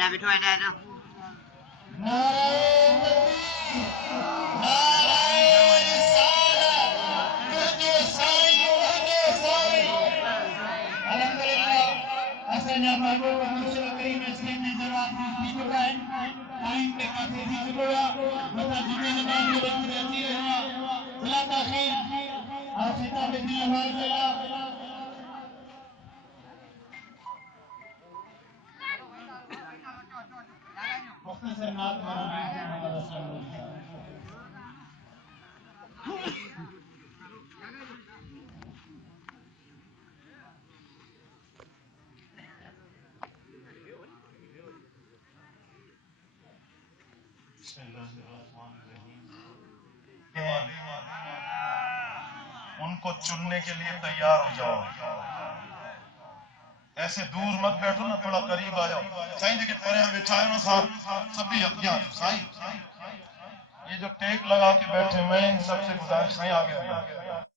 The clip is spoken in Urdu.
Ada bitu ada tu. Asalnya baru Rasulullah Karim Islam jawab dijual, time mereka dijual, mata dunia dalam berarti telah takhir, asita bidil wajah. مختصر نات ان کو چننے کے لیے تیار ہو جاؤ، ایسے دور مت بیٹھو نا، تھوڑا قریب آ جاؤ. سائیں جی کے پرے بٹھا ہے نا صاحب، سبھی اپنے سائیں یہ جو ٹیک لگا کے بیٹھے، میں ان سب سے گزارش، سائیں آگے